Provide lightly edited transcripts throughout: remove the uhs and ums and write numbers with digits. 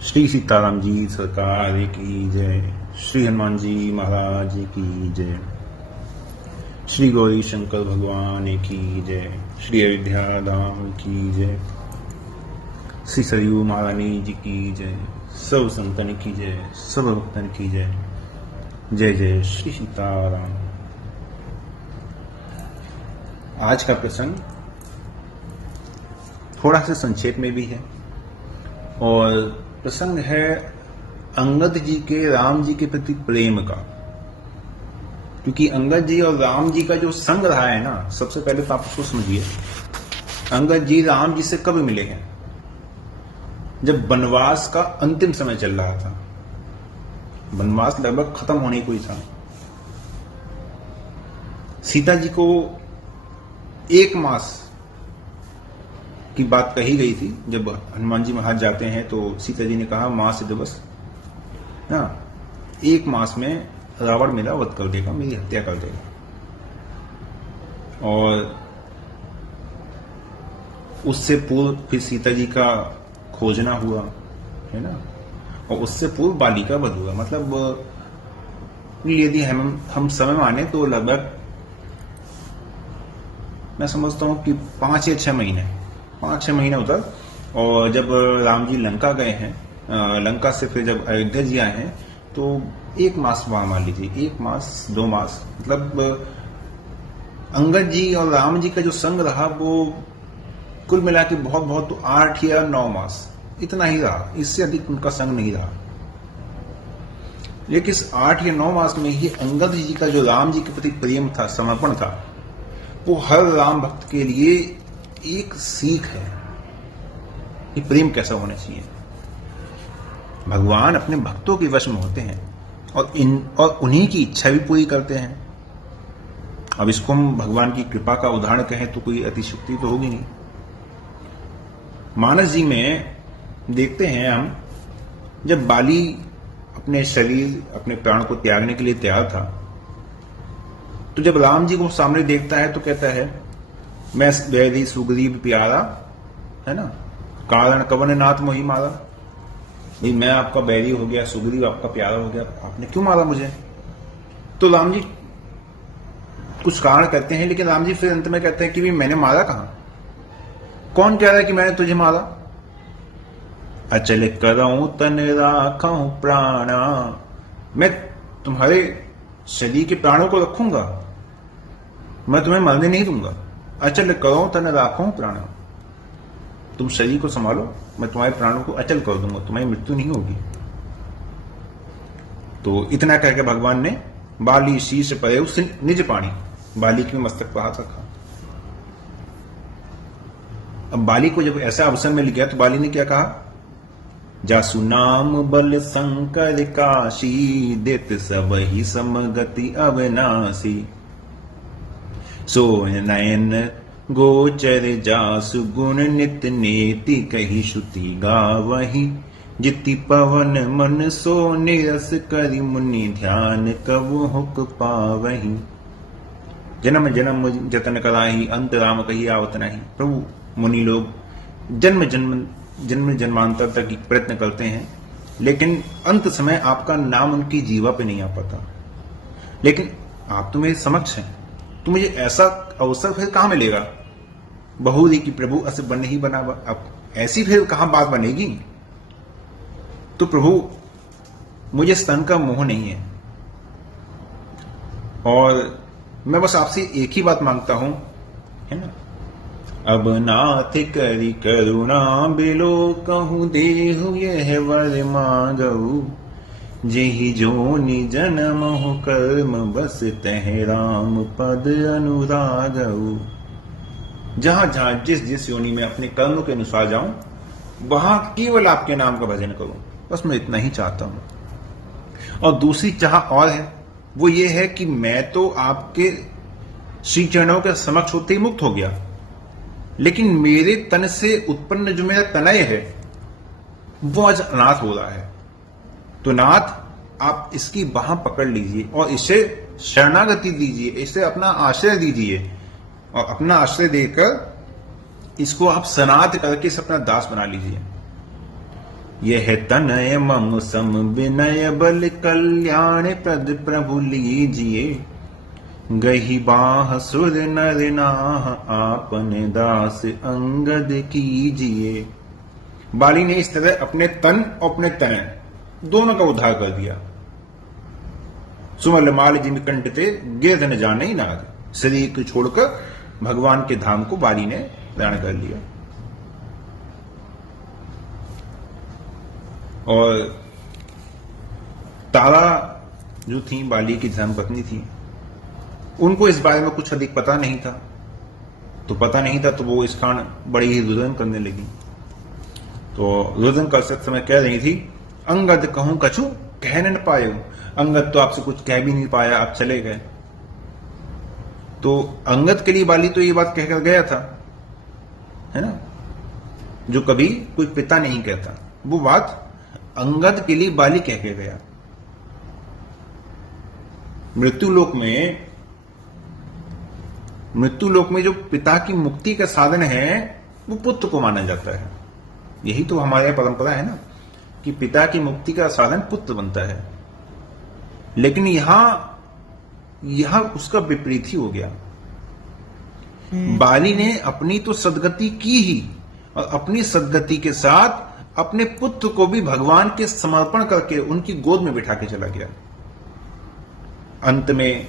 श्री सीताराम जी सरकार की जय। श्री हनुमान जी महाराज की जय। श्री गौरी शंकर भगवान की जय। श्री अयोध्या धाम की जय। श्री सरयू महारानी जी की जय। सब संतन की जय, सब भक्तन की जय। जय जय श्री सीताराम। आज का प्रसंग थोड़ा सा संक्षेप में भी है और प्रसंग है अंगद जी के राम जी के प्रति प्रेम का। क्योंकि अंगद जी और राम जी का जो संग रहा है ना, सबसे पहले तो आप उसको समझिए। अंगद जी राम जी से कब मिले हैं? जब वनवास का अंतिम समय चल रहा था, वनवास लगभग खत्म होने को ही था। सीता जी को 1 मास की बात कही गई थी। जब हनुमान जी महाराज जाते हैं तो सीता जी ने कहा मास दिवस, हाँ 1 मास में रावण मेरा वध कर देगा, मेरी हत्या कर देगा। और उससे पूर्व फिर सीता जी का खोजना हुआ है ना, और उससे पूर्व बाली का वध हुआ। मतलब यदि हम समय माने तो लगभग मैं समझता हूं कि 5 या 6 महीने उधर। और जब राम जी लंका गए हैं, लंका से फिर जब अयोध्या जी आए हैं तो 1 मास वहां मान लीजिए, 1 मास 2 मास, मतलब अंगद जी और राम जी का जो संग रहा वो कुल मिला के बहुत तो 8 या 9 मास इतना ही रहा, इससे अधिक उनका संग नहीं रहा। लेकिन इस 8 या 9 मास में ही अंगद जी का जो राम जी के प्रति प्रेम था, समर्पण था, वो हर राम भक्त के लिए एक सीख है कि प्रेम कैसा होना चाहिए। भगवान अपने भक्तों के वश में होते हैं और उन्हीं की इच्छा भी पूरी करते हैं। अब इसको हम भगवान की कृपा का उदाहरण कहें तो कोई अतिशयोक्ति तो होगी नहीं। मानस जी में देखते हैं हम, जब बाली अपने शरीर, अपने प्राण को त्यागने के लिए तैयार था, तो जब राम जी को सामने देखता है तो कहता है मैं वैरी सुग्रीव प्यारा, है ना, कारण कवन नाथ मोहि मारा। भाई मैं आपका बैरी हो गया, सुग्रीव आपका प्यारा हो गया, आपने क्यों मारा मुझे? तो राम जी कुछ कारण कहते हैं, लेकिन राम जी फिर अंत में कहते हैं कि भाई मैंने मारा कहां? कौन कह रहा है कि मैंने तुझे मारा? अचल करऊं तन राखऊं प्राणा, मैं तुम्हारे शरीर के प्राणों को रखूंगा, मैं तुम्हें मरने नहीं दूंगा। अचल करो तन राखो प्राण, तुम शरीर को संभालो, मैं तुम्हारे प्राणों को अचल कर दूंगा, तुम्हारी मृत्यु नहीं होगी। तो इतना कहकर भगवान ने बाली शीश परे निज पाणी, बाली के मस्तक पर हाथ रखा। अब बाली को जब ऐसा अवसर मिल गया तो बाली ने क्या कहा? जासु नाम बल शंकर काशी, देत सब ही समगति अविनाशी। सो नयन गोचर जासु गुण नित नेति, कही श्रुति गावही जिति पवन मन सो निरस करि मुनि ध्यान कबु हुक पावही। जन्म जन्म जतन कराही, अंत राम कही आवत नहीं। प्रभु मुनि लोग जन्म जन्मांतर तक प्रयत्न करते हैं, लेकिन अंत समय आपका नाम उनकी जीवा पे नहीं आ पाता। लेकिन आप तो मेरे समक्ष हैं, तो मुझे ऐसा अवसर फिर कहां मिलेगा? बहुरी की प्रभु अस बन ही बना, अब ऐसी फिर कहां बात बनेगी? तो प्रभु मुझे स्तन का मोह नहीं है, और मैं बस आपसे एक ही बात मांगता हूं, है ना, अब नाथ करी करुणा बिलो कहूं देहु यह वर मांगऊ, जेहि जोनि जन्म हो कर्म बस तह राम पद अनुरागऊ। जहां जहां जिस योनि में अपने कर्म के अनुसार जाऊं, वहां केवल आपके नाम का भजन करूं, बस मैं इतना ही चाहता हूं। और दूसरी चाह और है, वो ये है कि मैं तो आपके श्री चरणों के समक्ष होते ही मुक्त हो गया, लेकिन मेरे तन से उत्पन्न जो मेरा तनय है वो आज अनाथ हो रहा है। तो नाथ आप इसकी बाह पकड़ लीजिए और इसे शरणागति दीजिए, इसे अपना आश्रय दीजिए, और अपना आश्रय देकर इसको आप सनाथ करके इसे अपना दास बना लीजिए। यह तनय मम सम विनय बल कल्याण प्रद प्रभु लीजिए, गही बाह सुर नर नाह आपन दास अंगद कीजिए। बाली ने इस तरह अपने तन और अपने तनय दोनों का उद्धार कर दिया। सुमल माल जिन कंटते गिरध न जाने ही नाद, शरीर को छोड़कर भगवान के धाम को बाली ने ग्रहण कर लिया। और तारा जो थी बाली की धर्मपत्नी थी, उनको इस बारे में कुछ अधिक पता नहीं था। तो वो इस कारण बड़ी ही रुदन करने लगी। तो रुदन कर समय कह रही थी, अंगद कहूं कछु कह न पायो। अंगद तो आपसे कुछ कह भी नहीं पाया, आप चले गए। तो अंगद के लिए बाली तो ये बात कहकर गया था, है ना, जो कभी कोई पिता नहीं कहता। वो बात अंगद के लिए बाली कह के गया। मृत्युलोक में जो पिता की मुक्ति का साधन है वो पुत्र को माना जाता है। यही तो हमारे यहाँ परंपरा है ना, कि पिता की मुक्ति का साधन पुत्र बनता है। लेकिन यहां उसका विपरीत ही हो गया। बाली ने अपनी तो सदगति की ही, और अपनी सदगति के साथ अपने पुत्र को भी भगवान के समर्पण करके उनकी गोद में बिठा के चला गया। अंत में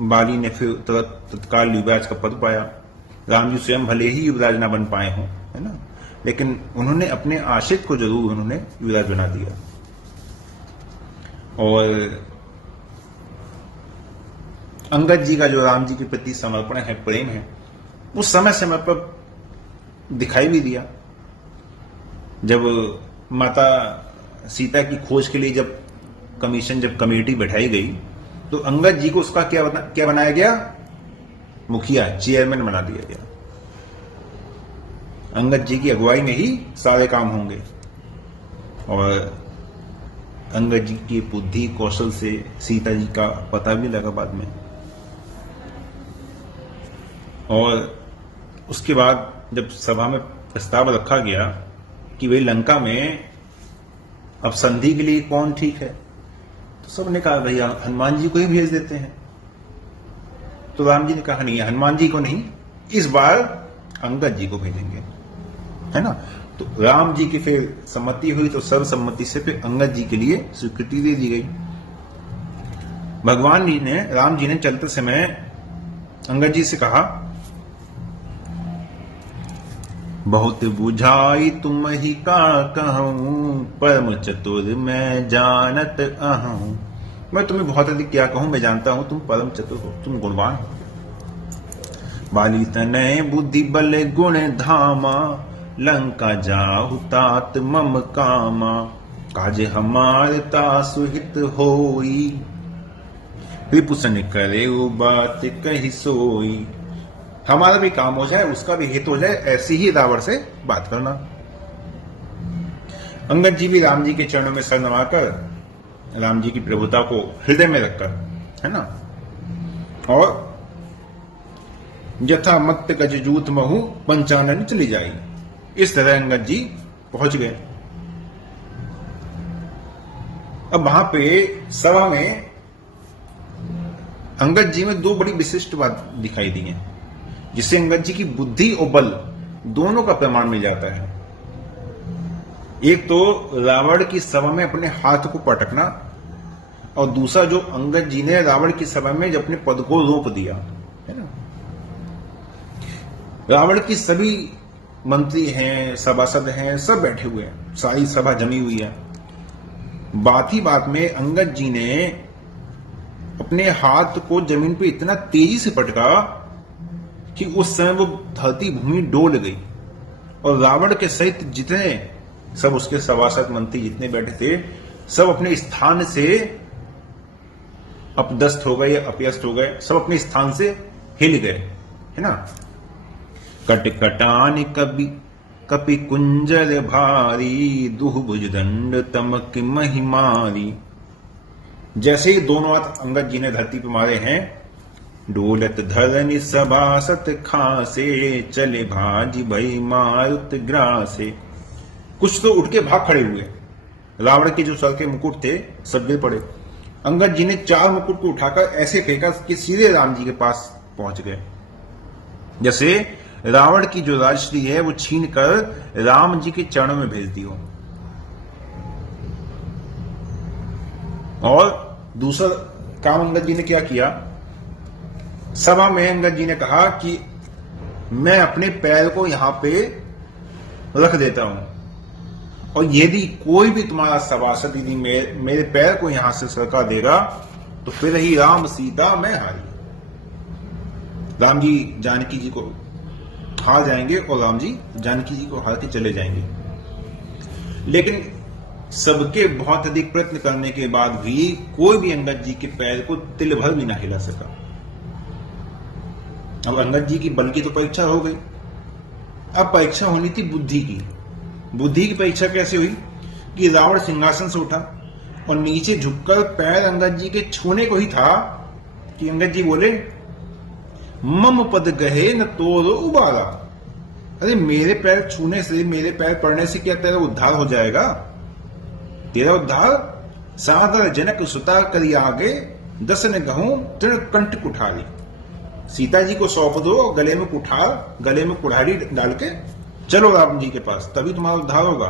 बाली ने फिर तत्काल युवराज का पद पाया। राम जी स्वयं भले ही युवराज ना बन पाए हों, है ना, लेकिन उन्होंने अपने आश्रित को जरूर उन्होंने युवराज बना दिया। और अंगद जी का जो राम जी के प्रति समर्पण है, प्रेम है, वो समय समय पर दिखाई भी दिया। जब माता सीता की खोज के लिए जब कमेटी बैठाई गई, तो अंगद जी को उसका क्या बनाया गया? मुखिया, चेयरमैन बना दिया गया। अंगद जी की अगुवाई में ही सारे काम होंगे। और अंगद जी की बुद्धि कौशल से सीता जी का पता भी लगा बाद में। और उसके बाद जब सभा में प्रस्ताव रखा गया कि वे लंका में अब संधि के लिए कौन ठीक है, तो सबने कहा भैया हनुमान जी को ही भेज देते हैं। तो राम जी ने कहा नहीं, हनुमान जी को नहीं, इस बार अंगद जी को भेजेंगे, है ना। तो राम जी की फिर सम्मति हुई, तो सर्वसम्मति से फिर अंगद जी के लिए स्वीकृति दे दी गई। राम जी ने चलते समय अंगद जी से कहा, बहुत बुझाई तुम ही का कहूं, परम चतुर मैं जानत अहूं। मैं तुम्हें बहुत अधिक क्या कहूं, मैं जानता हूं तुम परम चतुर हो, तुम गुणवान हो। बाली तनय बुद्धि बल गुण धामा, लंका जाहु तात मम कामा, काज हमार तासु हित होई, रिपुसन करे वो बात कही सोई। हमारा भी काम हो जाए, उसका भी हित हो जाए, ऐसी ही रावण से बात करना। अंगद जी भी राम जी के चरणों में सर नवाकर राम जी की प्रभुता को हृदय में रखकर, है ना, और यथा मत्त गज जूत महु पंचानन चली जाई, इस तरह अंगद जी पहुंच गए। अब वहां पे सभा में अंगद जी में दो बड़ी विशिष्ट बात दिखाई दी है, जिससे अंगद जी की बुद्धि और बल दोनों का प्रमाण मिल जाता है। एक तो रावण की सभा में अपने हाथ को पटकना, और दूसरा जो अंगद जी ने रावण की सभा में अपने पद को रोप दिया, है ना। रावण की सभी मंत्री हैं, सभासद हैं, सब बैठे हुए हैं, सारी सभा जमी हुई है। बात ही बात में अंगद जी ने अपने हाथ को जमीन पे इतना तेजी से पटका कि उस समय वो धरती भूमि डोल गई, और रावण के सहित जितने सब उसके सभासद मंत्री जितने बैठे थे, सब अपने स्थान से अपदस्थ हो गए, अपयस्त हो गए, सब अपने स्थान से हिल गए, है ना। कटकटान कपि कुंजर भारी, दुहभुज दंड तमक महिमारी। जैसे ही दोनों हाथ अंगद जी ने धरती पर मारे हैं, डोलत धरनी सभासत खासे, चले भाजी भई मारुत ग्रासे। कुछ तो उठ के भाग खड़े हुए, रावण के जो सर के मुकुट थे सब गिर पड़े। अंगद जी ने 4 मुकुट को उठाकर ऐसे फेंका कि सीधे राम जी के पास पहुंच गए। जैसे रावण की जो राजश्री है वो छीन कर राम जी के चरणों में भेज दी हो। और दूसरा काम अंगद जी ने क्या किया, सभा में अंगद जी ने कहा कि मैं अपने पैर को यहां पे रख देता हूं, और यदि कोई भी तुम्हारा सभासद यदि मेरे पैर को यहां से सरका देगा तो फिर ही राम सीता मैं हारी। राम जी जानकी जी को हार जाएंगे और राम जी जानकी जी को हार के चले जाएंगे। लेकिन सबके बहुत अधिक प्रयत्न करने के बाद भी कोई भी अंगद जी के पैर को तिल भर भी ना हिला सका। अब अंगद जी की बल की तो परीक्षा हो गई, अब परीक्षा होनी थी बुद्धि की। बुद्धि की परीक्षा कैसे हुई कि रावण सिंहासन से उठा और नीचे झुककर पैर अंगद जी के छूने को ही था कि अंगद जी बोले, मम पद गहे न तोरो उबारा। अरे मेरे पैर छूने से, मेरे पैर पड़ने से क्या तेरा उद्धार हो जाएगा? तेरा उद्धार सादर जनक सुता करी आगे, 10 ने गहूं तृण कंठ कुठारी। सीता जी को सौंप दो, गले में कुठार, गले में कुठारी डाल के चलो राम जी के पास, तभी तुम्हारा उद्धार होगा।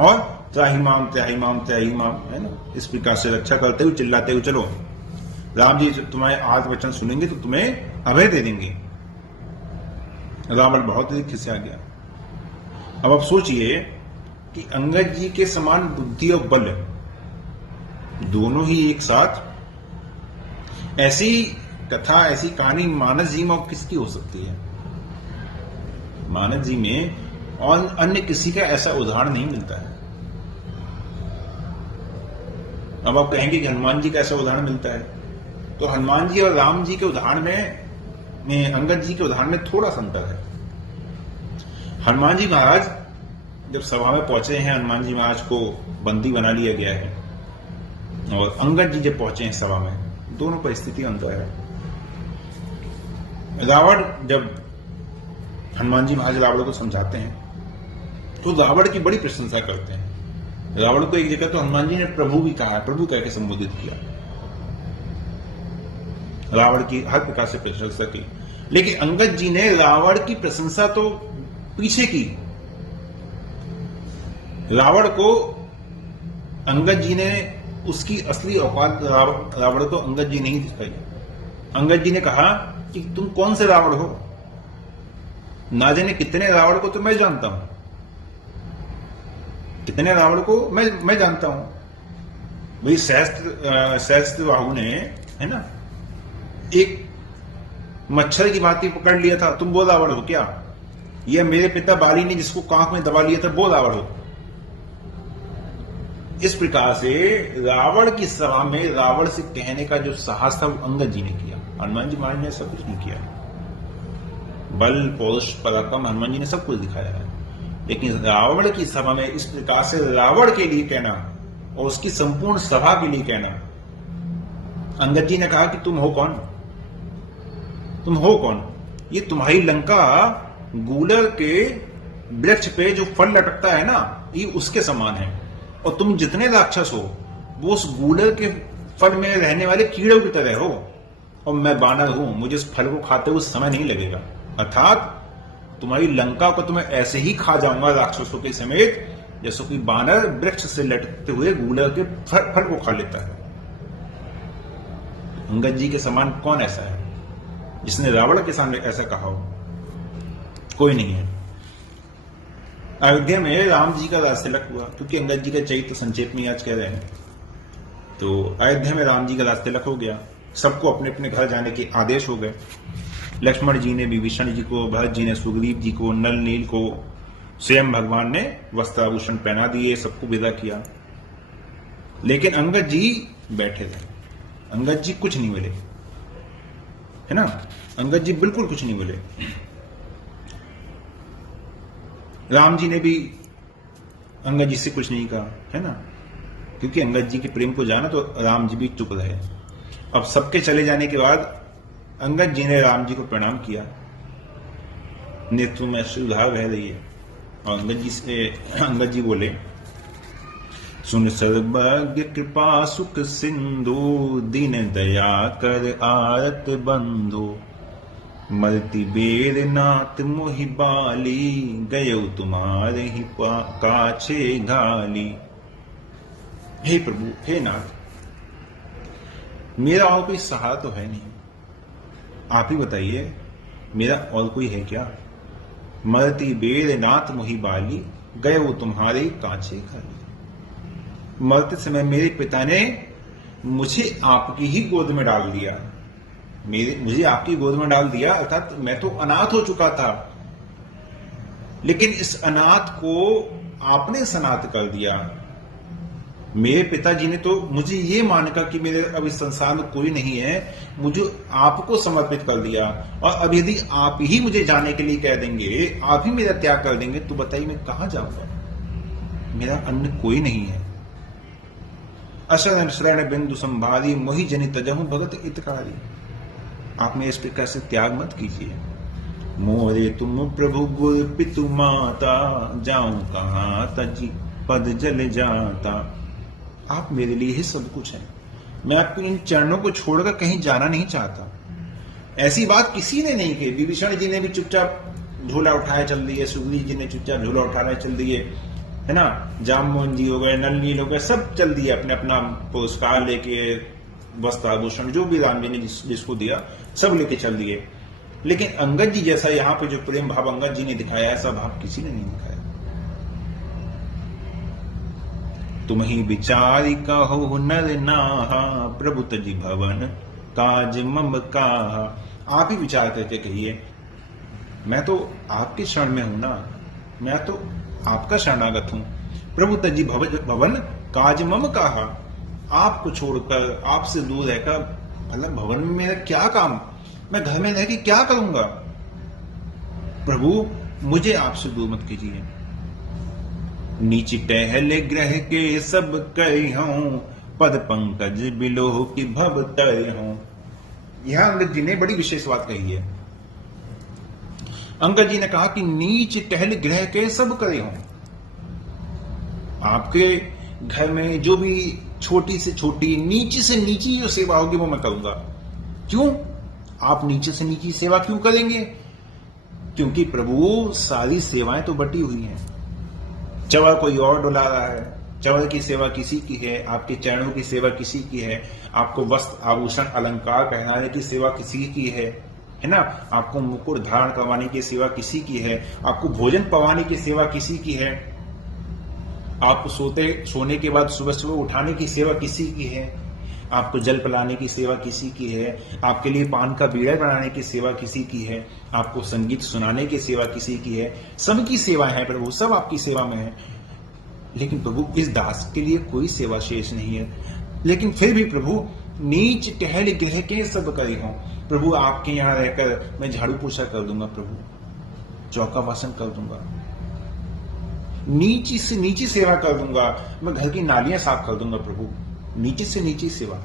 और त्राहिमाम त्राहिमाम त्राहिमाम, है ना, इस प्रकार से रक्षा करते हुए चिल्लाते हुए चलो, राम जी तुम्हारे आज वचन सुनेंगे तो तुम्हें अभय दे देंगे। रावण बहुत ही खिसिया गया। अब आप सोचिए कि अंगद जी के समान बुद्धि और बल दोनों ही एक साथ, ऐसी कथा, ऐसी कहानी मानस जी में किसकी हो सकती है? मानस जी में और अन्य किसी का ऐसा उदाहरण नहीं मिलता है। अब आप कहेंगे कि हनुमान जी का ऐसा उदाहरण मिलता है, तो हनुमान जी और राम जी के उदाहरण में अंगद जी के उदाहरण में थोड़ा सा अंतर है। हनुमान जी महाराज जब सभा में पहुंचे हैं, हनुमान जी महाराज को बंदी बना लिया गया है, और अंगद जी जब पहुंचे हैं सभा में, दोनों परिस्थिति अंतर है। रावण जब हनुमान जी महाराज रावण को समझाते हैं तो रावण की बड़ी प्रशंसा करते हैं। रावण को एक जगह तो हनुमान जी ने प्रभु भी कहा, प्रभु कह के संबोधित किया। रावण की हर प्रकार से प्रशंसा की, लेकिन अंगद जी ने रावण की प्रशंसा तो पीछे की। रावण को अंगद जी ने उसकी असली औकात रावण को अंगद जी नहीं दिखाई। अंगद जी ने कहा कि तुम कौन से रावण हो? ना जाने कितने रावण को तो मैं जानता हूं, कितने रावण को मैं जानता हूं। भाई सहस्त्र बाहु ने, है ना, एक मच्छर की भांति पकड़ लिया था, तुम वो रावण हो क्या? यह मेरे पिता बाली ने जिसको कांख में दबा लिया था, वो रावण हो? इस प्रकार से रावण की सभा में रावण से कहने का जो साहस था वो अंगद जी ने किया। हनुमान जी महाराज ने सब कुछ नहीं किया। बल, पौरुष, पराक्रम हनुमान जी ने सब कुछ दिखाया है, लेकिन रावण की सभा में इस प्रकार से रावण के लिए कहना और उसकी संपूर्ण सभा के लिए कहना, अंगद जी ने कहा कि तुम हो कौन? तुम हो कौन? ये तुम्हारी लंका गूलर के वृक्ष पे जो फल लटकता है ना, ये उसके समान है, और तुम जितने राक्षस हो वो उस गूलर के फल में रहने वाले कीड़ों की तरह हो, और मैं बानर हूं, मुझे इस फल को खाते हुए समय नहीं लगेगा। अर्थात तुम्हारी लंका को तो मैं ऐसे ही खा जाऊंगा राक्षसों के समेत, जैसे कि बानर वृक्ष से लटकते हुए गूलर के फल को खा लेता है। अंगद जी के समान कौन ऐसा है जिसने रावण के सामने ऐसा कहा हो? कोई नहीं है। अयोध्या में राम जी का राज तिलक हुआ, क्योंकि अंगद जी का चरित्र संक्षेप में आज कह रहे हैं, तो अयोध्या में राम जी का राज तिलक हो गया। सबको अपने अपने घर जाने के आदेश हो गए। लक्ष्मण जी ने विभीषण जी को, भरत जी ने सुग्रीव जी को, नल नील को स्वयं भगवान ने वस्त्राभूषण पहना दिए, सबको विदा किया। लेकिन अंगद जी बैठे थे। अंगद जी कुछ नहीं मिले, है ना, अंगद जी बिल्कुल कुछ नहीं मिले। राम जी ने भी अंगद जी से कुछ नहीं कहा, है ना, क्योंकि अंगद जी के प्रेम को जाना, तो राम जी भी चुप रहे। अब सबके चले जाने के बाद अंगद जी ने राम जी को प्रणाम किया, नेत्र में अश्रुधार बह रही है, और अंगद जी बोले सुन सर्वज्ञ कृपा सुख सिंधु, दीन दया कर आरत बंधु। मरति बेर नाथ मोहि बाली, गयो तुम्हारे ही काछे घाली। हे प्रभु, हे नाथ, मेरा और कोई सहारा तो है नहीं, आप ही बताइए मेरा और कोई है क्या। मरती बेर नाथ मोहि बाली, गयो तुम्हारे काछे घाली। मरते समय मेरे पिता ने मुझे आपकी ही गोद में डाल दिया, मुझे आपकी गोद में डाल दिया, अर्थात मैं तो अनाथ हो चुका था, लेकिन इस अनाथ को आपने सनाथ कर दिया। मेरे पिताजी ने तो मुझे ये मानकर कि मेरे अब इस संसार में कोई नहीं है, मुझे आपको समर्पित कर दिया। और अब यदि आप ही मुझे जाने के लिए कह देंगे, आप ही मेरा त्याग कर देंगे, तो बताइए मैं कहां जाऊंगा। मेरा अन्य कोई नहीं है। अशरण शरण बिंदु संभारी, मोहि जनि तजहु भगत हितकारी। आप मेरे इस प्रकार से त्याग मत कीजिए। मोरे तुम प्रभु गुरु पितु माता, जाऊं कहां तजी पद जल जाता। आप मेरे लिए ही सब कुछ है, मैं आपके इन चरणों को छोड़कर कहीं जाना नहीं चाहता। ऐसी बात किसी ने नहीं की। विभीषण जी ने भी चुपचाप झोला उठाया चल दिए, सुग्रीव जी ने चुपचाप झोला उठाया चल दिए, है ना। जाममोहन जी हो गए, नलनील हो गए, सब चल दिए अपने अपना पुरस्कार लेके, वस्त्र आभूषण जो भी राम जी ने जिसको दिया सब लेके चल दिए। लेकिन अंगद जी जैसा यहाँ पे जो प्रेम भाव अंगद जी ने दिखाया, ऐसा भाव किसी ने नहीं दिखाया। तुम ही विचारी कहो नर नाहा, प्रभु तजी भवन काज मम काहा। आप ही विचार करके कहिए, मैं तो आपके शरण में हूं ना, मैं तो आपका शरणागत हूं। प्रभु तजी भवन काज मम काहा। आपको छोड़कर, आपसे दूर रहकर, मतलब भवन में मेरा क्या काम, मैं घर में रह के क्या करूंगा। प्रभु मुझे आपसे दूर मत कीजिए। नीच टहल ग्रह के सब कई हूं, पद पंकज बिलोह की भव तय हूं। यह अंगद जी ने बड़ी विशेष बात कही है। अंगद जी ने कहा कि नीच टहल ग्रह के सब करे हों। आपके घर में जो भी छोटी से छोटी, नीची से नीची जो सेवा होगी वो मैं करूंगा। क्यों? आप नीचे से नीची सेवा क्यों करेंगे? क्योंकि प्रभु सारी सेवाएं तो बटी हुई हैं। चवर कोई और डुला रहा है, चवर की सेवा किसी की है, आपके चरणों की सेवा किसी की है, आपको वस्त्र आभूषण अलंकार पहनाने की सेवा किसी की है ना, आपको मुकुट धारण करवाने की सेवा किसी की है, आपको भोजन पवाने की सेवा किसी की है, आपको सोने के बाद सुबह सुबह उठाने की सेवा किसी की है, आपको जल पिलाने की सेवा किसी की है, आपके लिए पान का बीड़ा बनाने की सेवा किसी की है, आपको संगीत सुनाने की सेवा किसी की है। सबकी सेवा है प्रभु, सब आपकी सेवा में है। लेकिन प्रभु इस दास के लिए कोई सेवा शेष नहीं है। लेकिन फिर भी प्रभु नीच टहल गृह के सब करे हों। प्रभु आपके यहां रहकर मैं झाड़ू पोछा कर दूंगा, प्रभु चौका वासन कर दूंगा, नीची से नीची सेवा कर दूंगा, मैं घर की नालियां साफ कर दूंगा। प्रभु नीची से नीची सेवा,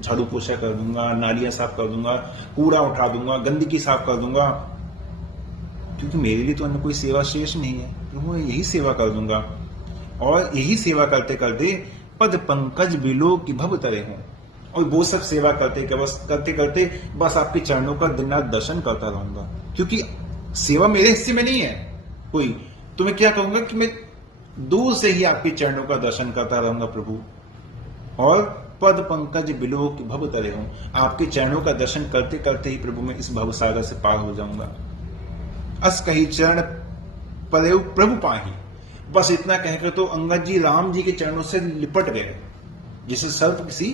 झाड़ू पोछा कर दूंगा, नालियां साफ कर दूंगा, कूड़ा उठा दूंगा, गंदगी साफ कर दूंगा, क्योंकि मेरे लिए तो अन्य कोई सेवा शेष नहीं है। प्रभु मैं यही सेवा कर दूंगा। और यही सेवा करते करते पद पंकज बिलो की भव तरे हूं। और वो सब सेवा करते करते बस आपके चरणों का दिन रात दर्शन करता रहूंगा। क्योंकि सेवा मेरे हिस्से में नहीं है कोई, तो मैं क्या कहूंगा कि मैं दूर से ही आपके चरणों का दर्शन करता रहूंगा प्रभु। और पद पंकज बिलो की भव तरे हूं। आपके चरणों का दर्शन करते करते ही प्रभु मैं इस भव सागर से पार हो जाऊंगा। अस कही चरण परे प्रभु पाही। बस इतना कहकर तो अंगद जी राम जी के चरणों से लिपट गए, जैसे सर्प किसी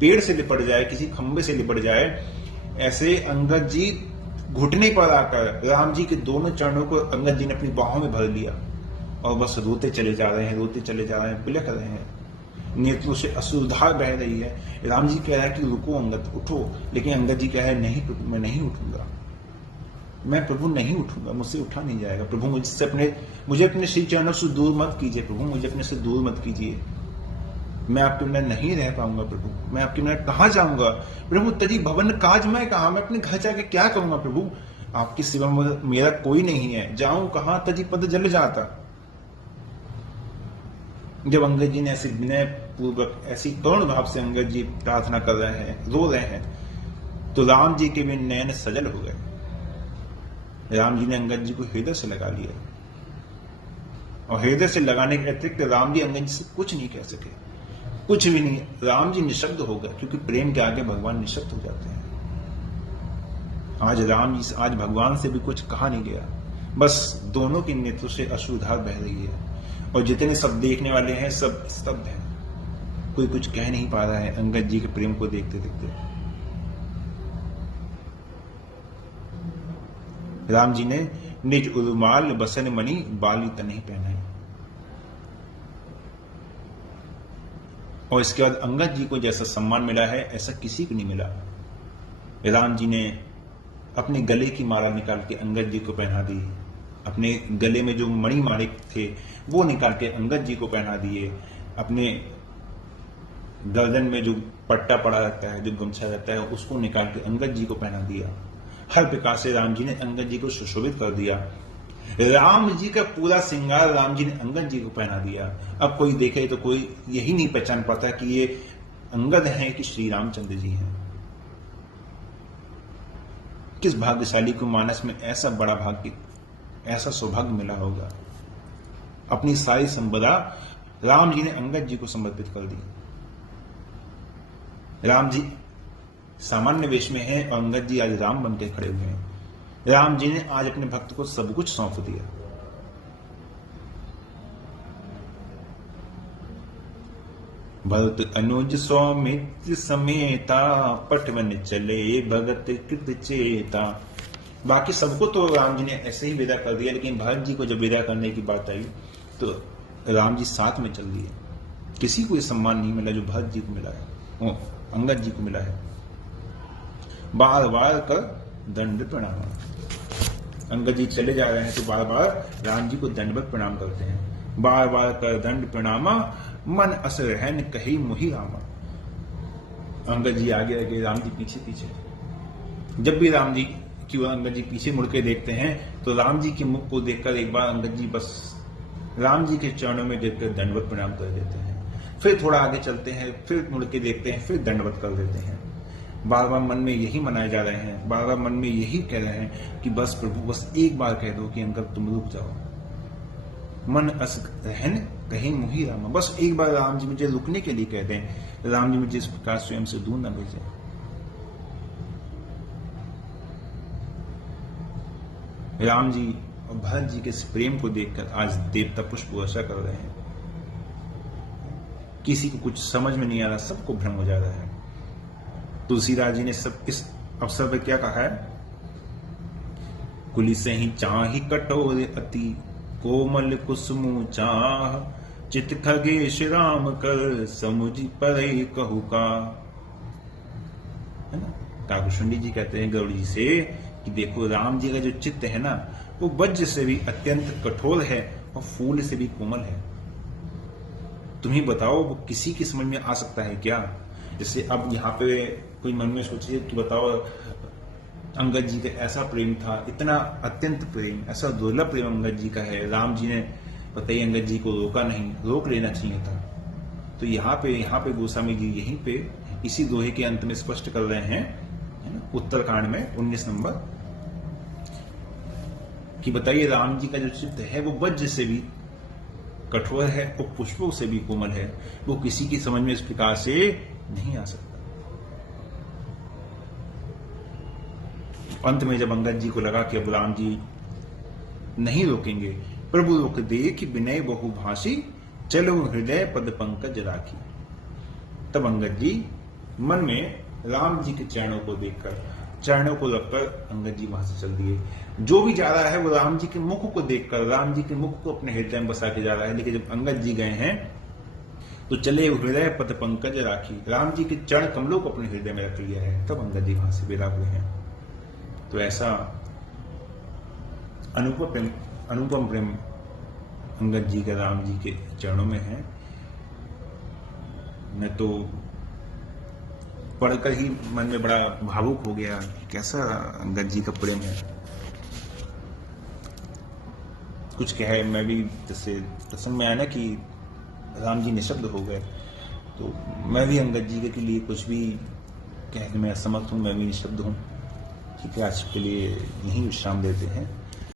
पेड़ से लिपट जाए, किसी खंबे से लिपट जाए, ऐसे अंगद जी घुटने पर आकर राम जी के दोनों चरणों को अंगद जी ने अपनी बाहों में भर लिया और बस रोते चले जा रहे हैं, रोते चले जा रहे हैं, बिलख रहे हैं, नेत्रों से अश्रुधार बह रही है। राम जी कह रहा है कि रुको अंगद, उठो, लेकिन अंगद जी कह रहे हैं नहीं प्रभु मैं नहीं उठूंगा, मैं प्रभु नहीं उठूंगा, मुझसे उठा नहीं जाएगा। प्रभु मुझे अपने श्री चरणों से दूर मत कीजिए प्रभु, मुझे अपने से दूर मत कीजिए, मैं आपके बिना नहीं रह पाऊंगा प्रभु, मैं आपके बिना कहां जाऊंगा प्रभु। तजी भवन काज मैं कहा, मैं अपने घर जाके क्या करूंगा प्रभु, आपकी सिवा मेरा कोई नहीं है, जाऊं कहां तजी पद जल जाता। जब अंगद जी ने ऐसे विनय पूर्वक ऐसी करुण भाव से अंगद जी प्रार्थना कर रहे हैं, रो रहे हैं, तो राम जी के भी नयन सजल हो गए। राम जी ने अंगद जी को हृदय से लगा लिया, और हृदय से लगाने के अतिरिक्त राम जी अंगद जी से कुछ नहीं कह सके, कुछ भी नहीं। राम जी निशब्द हो गए, क्योंकि प्रेम के आगे भगवान निशब्द हो जाते हैं। आज राम जी से, आज भगवान से भी कुछ कहा नहीं गया, बस दोनों के नेत्रों से अश्रुधार बह रही है, और जितने सब देखने वाले हैं सब स्तब्ध हैं। कोई कुछ कह नहीं पा रहा है अंगद जी के प्रेम को देखते देखते। राम जी ने निज उरुमाल बसन मणि बाली तनहि पहनाई, और इसके बाद अंगद जी को जैसा सम्मान मिला है ऐसा किसी को नहीं मिला। राम जी ने अपने गले की माला निकाल के अंगद जी को पहना दी, अपने गले में जो मणि माणिक थे वो निकाल के अंगद जी को पहना दिए, अपने गर्दन में जो पट्टा पड़ा रहता है, जो गमछा रहता है, उसको निकाल के अंगद जी को पहना दिया। हर प्रकार से राम जी ने अंगद जी को सुशोभित कर दिया। राम जी का पूरा श्रृंगार राम जी ने अंगद जी को पहना दिया। अब कोई देखे तो कोई यही नहीं पहचान पाता कि ये अंगद हैं कि श्री रामचंद्र जी हैं। किस भाग्यशाली को मानस में ऐसा बड़ा भाग्य, ऐसा सौभाग्य मिला होगा। अपनी सारी संपदा राम जी ने अंगद जी को समर्पित कर दी। राम जी सामान्य वेश में हैं और अंगद जी आज राम बन के खड़े हुए हैं। राम जी ने आज अपने भक्त को सब कुछ सौंप दिया। भरत अनुज सौमित्र समेता, पटवन चले भगत कृत चेता। बाकी सबको तो राम जी ने ऐसे ही विदा कर दिया, लेकिन भरत जी को जब विदा करने की बात आई तो राम जी साथ में चल दिए। किसी को ये सम्मान नहीं मिला जो भरत जी को मिला है, अंगद जी को मिला है। बार बार कर दंड प्रणाम। अंगद जी चले जा रहे हैं तो बार बार राम जी को दंडवत प्रणाम करते हैं। बार बार कर दंड प्रणामा, मन अस रहन कही मुहि रामा। अंगद जी आगे आगे, राम जी पीछे पीछे। जब भी राम जी की ओर अंगद जी पीछे मुड़ के देखते हैं तो राम जी के मुख को देखकर एक बार अंगद जी बस राम जी के चरणों में देखकर दंडवत प्रणाम कर देते हैं। फिर थोड़ा आगे चलते हैं, फिर मुड़ के देखते हैं, फिर दंडवत कर देते हैं। बार बार मन में यही मनाए जा रहे हैं, बार बार मन में यही कह रहे हैं कि बस प्रभु बस एक बार कह दो कि अंकल तुम रुक जाओ। मन अस रहन कहीं मुहि रामा, बस एक बार राम जी मुझे रुकने के लिए कह दें। राम जी मुझे इस प्रकार स्वयं से दूर न भेजें। राम जी और भरत जी के इस प्रेम को देखकर आज देवता पुष्प वर्षा कर रहे हैं। किसी को कुछ समझ में नहीं आ रहा, सबको भ्रम हो जा रहा है। तुलसीदास जी ने सब इस अवसर पर क्या कहा है? कुली से ही चाही कठोर अति, कोमल कुसुम चाह, चित खगेश राम कर समुझी पर कहू का। है ना? काकुशुंडी जी कहते हैं गरुड़ जी से कि देखो राम जी का जो चित्त है ना, वो वज्र से भी अत्यंत कठोर है और फूल से भी कोमल है। तुम्हें बताओ वो किसी की समझ में आ सकता है क्या? जैसे अब यहाँ पे कोई मन में सोचिए कि बताओ अंगद जी का ऐसा प्रेम था, इतना अत्यंत प्रेम, ऐसा दुर्लभ प्रेम अंगद जी का है। राम जी ने बताइए अंगद जी को रोका नहीं, रोक लेना चाहिए था। तो यहाँ पे गोस्वामी जी यहीं पे इसी दोहे के अंत में स्पष्ट कर रहे हैं, है ना, उत्तरकांड में 19 नंबर, कि बताइए राम जी का जो चित्त है वो वज्र से भी कठोर है और पुष्पों से भी कोमल है। वो किसी की समझ में इस प्रकार से नहीं आ सकता। अंत में जब अंगद जी को लगा कि अब राम जी नहीं रोकेंगे, प्रभु रोक दे कि विनय बहु भाषी, चलो हृदय पद पंकज राखी। तब अंगद जी मन में राम जी के चरणों को देखकर, चरणों को रखकर अंगद जी वहां से चल दिए। जो भी जा रहा है वो राम जी के मुख को देखकर, राम जी के मुख को अपने हृदय में बसा के जा रहा है। लेकिन जब अंगद जी गए हैं तो चले हृदय पद पंकज राखी, राम जी के चरण कमलों को अपने हृदय में रख लिया है। तब अंगद जी वहां से विदा हुए हैं। तो ऐसा अनुपम प्रेम अंगद जी का राम जी के चरणों में है। मैं तो पढ़कर ही मन में बड़ा भावुक हो गया कि कैसा अंगद जी का प्रेम है। कुछ कहे मैं भी जैसे प्रसंग में आया ना कि राम जी निशब्द हो गए। तो मैं भी अंगद जी के लिए कुछ भी कहने में असमर्थ हूँ, मैं भी निशब्द हूँ। ठीक है, आज के लिए यहीं विश्राम देते हैं।